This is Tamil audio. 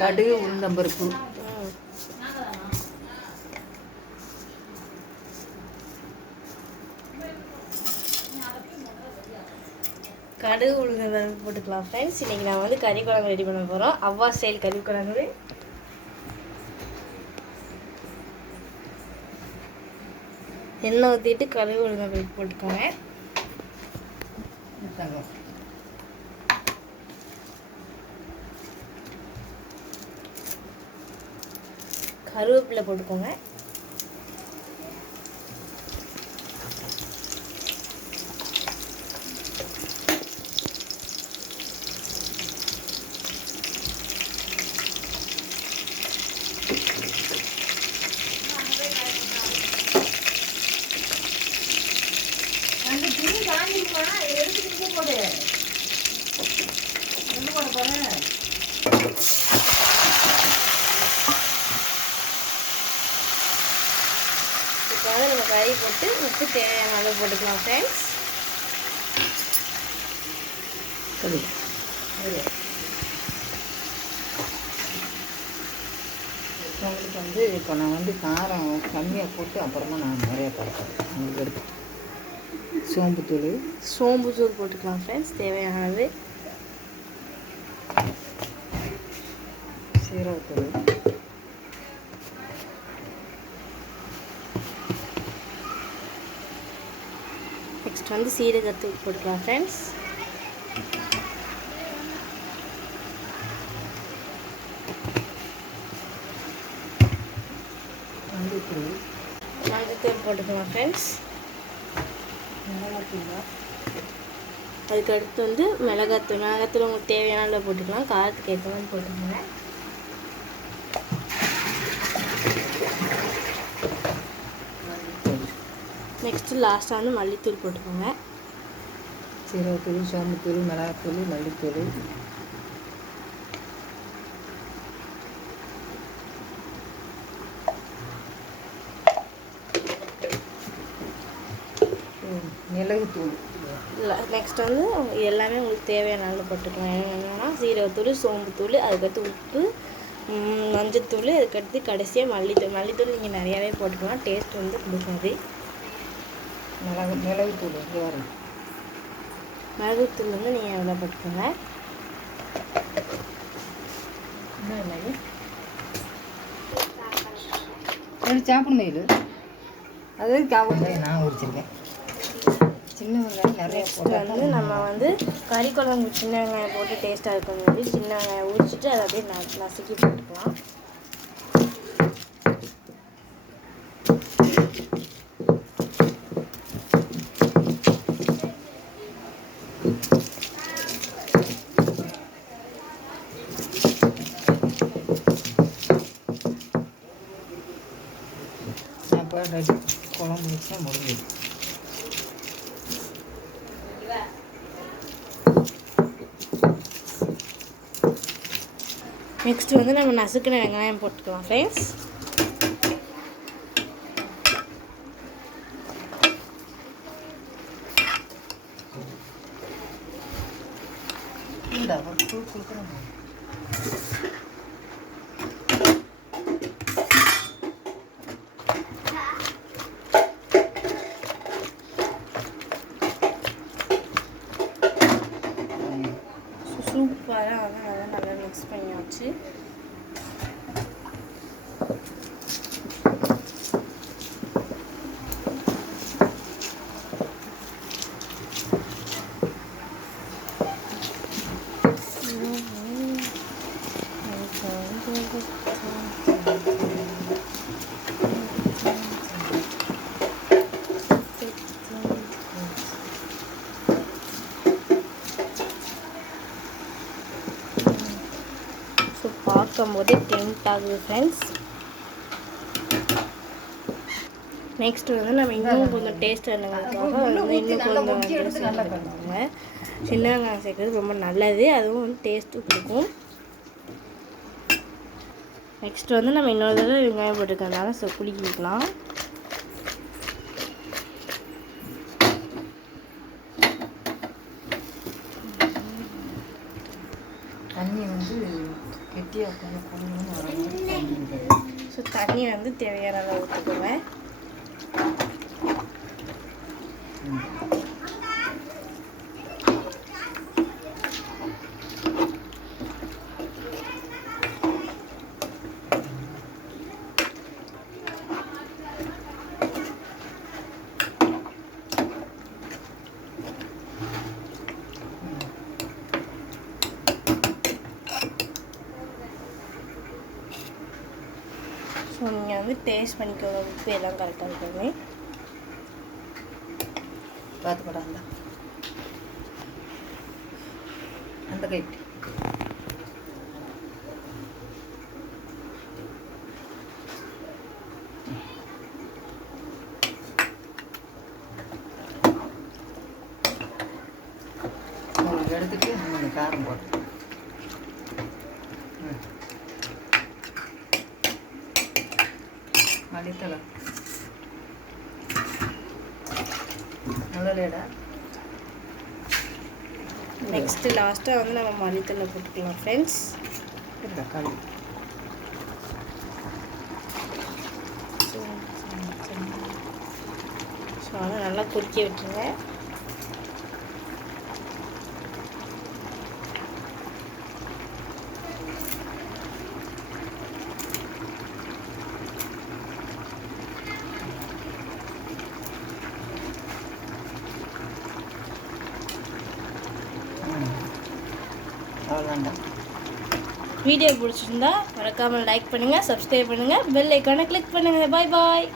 கடுகு உளுந்தம்பருப்பு கடுகு உளுந்தம்பருப்பு போட்டுக்கலாம் ஃப்ரெண்ட்ஸ். இன்றைக்கி நான் வந்து கறி குழம்பு ரெடி பண்ண போகிறோம். அவ்வா ஸ்டைல் கறி குழம்பு. எண்ணெய் ஊற்றிட்டு கடுகு உளுந்தம்பருப்பு போட்டுக்கோங்க. கருவேப்பிலை போட்டுக்கோங்க. இப்போ வந்து நம்ம கறி போட்டு உப்பு தேவையான அளவு போட்டுக்கலாம் ஃப்ரெண்ட்ஸ். உங்களுக்கு வந்து இப்போ நான் வந்து காரம் கம்மியாக போட்டு அப்புறமா நான் நிறையா பார்ப்பேன். உங்களுக்கு எடுத்து சோம்புத்தூள் போட்டுக்கலாம் ஃப்ரெண்ட்ஸ் தேவையான அளவு. சீரகத்தூள், நெக்ஸ்ட் வந்து சீரகத்தூள் போட்டுக்கலாம் ஃப்ரெண்ட்ஸ். மஞ்சத்தூள் போட்டுக்கலாம் ஃப்ரெண்ட்ஸ். அதுக்கு அடுத்து வந்து மிளகாத்தூள் உங்களுக்கு தேவையான அளவு போட்டுக்கலாம். காரத்துக்கு ஏற்ற மாதிரி போட்டுக்கோங்க. நெக்ஸ்ட்டு லாஸ்ட்டாக வந்து மல்லித்தூள் போட்டுக்கோங்க. சீரகத்தூள், சோம்புத்தூள், மிளகாத்தூள், மல்லித்தூள், மிளகுத்தூள். நெக்ஸ்ட் வந்து எல்லாமே உங்களுக்கு தேவையான அளவு போட்டுக்கலாம். என்னென்னா சீரகத்தூள், சோம்புத்தூள், அதுக்கடுத்து உப்பு, மஞ்சத்தூள், அதுக்கடுத்து கடைசியாக மல்லித்தூள் நீங்கள் நிறையாவே போட்டுக்கலாம். டேஸ்ட் வந்து கொடுக்காது. மிளகுத்தூள் மிளகுத்தூள் வந்து நீங்கள் எவ்வளோ போட்டுக்கோங்க. சாப்பிடும் இது அதாவது சாப்பிடும். நான் உரிச்சிருக்கேன். சின்ன வெங்காயம் நிறைய போட்டு வந்து நம்ம வந்து கறி குழம்பு சின்ன வெங்காயம் போட்டு டேஸ்ட்டாக இருக்கும் சொல்லி சின்ன வெங்காயம் உரிச்சிட்டு அதை அப்படியே நசுக்கி போட்டுக்கலாம். ரெடி குழம்பு வச்சா முடிஞ்சது. நெக்ஸ்ட் வந்து நம்ம நசுக்கின வெங்காயம் போட்டுக்கலாம் ஃப்ரெண்ட்ஸ். சூப்பராக வந்து நல்லா மிக்ஸ் பண்ணியாச்சு. பார்க்கும்போதே டெம்ட் ஆகுது ஃப்ரெண்ட்ஸ். நெக்ஸ்ட் வந்து நம்ம இன்னும் கொஞ்சம் டேஸ்ட் வேணுங்கிறதுக்காக இன்னும் கொஞ்சம் சேர்த்துக்கோங்க. சின்ன வெங்காயம் சேர்க்குறது ரொம்ப நல்லது, அதுவும் வந்து டேஸ்ட்டு கொடுக்கும். நெக்ஸ்ட் வந்து நம்ம இன்னொரு தடவை வெங்காயம் போட்டுக்கிறதுனால குளிக்கலாம். தண்ணி வந்து கெட்டியாக உட்காந்து வரணும். ஸோ தண்ணி வந்து தேவையான அளவு ஊற்றிக்கோங்க. ஸோ நீங்கள் வந்து டேஸ்ட் பண்ணிக்கோங்க, உப்பு எல்லாம் கரெக்டாக இருக்குமே. பார்த்து கூட அந்த கைட்டு எடுத்துட்டு கொஞ்சம் காரம் போட்டு மல்லித்தலை முதலேடா. நெக்ஸ்ட்டு லாஸ்ட்டாக வந்து நம்ம மல்லித்தலை போட்டுக்கலாம் ஃப்ரெண்ட்ஸ். தக்காளி ஸோ அதை நல்லா கொதிக்க விட்டுருங்க. அவ்வளோதான்டா. வீடியோ பிடிச்சிருந்தா மறக்காமல் லைக் பண்ணுங்கள், சப்ஸ்கிரைப் பண்ணுங்கள், பெல் ஐக்கானை கிளிக் பண்ணுங்கள். பாய் பாய்.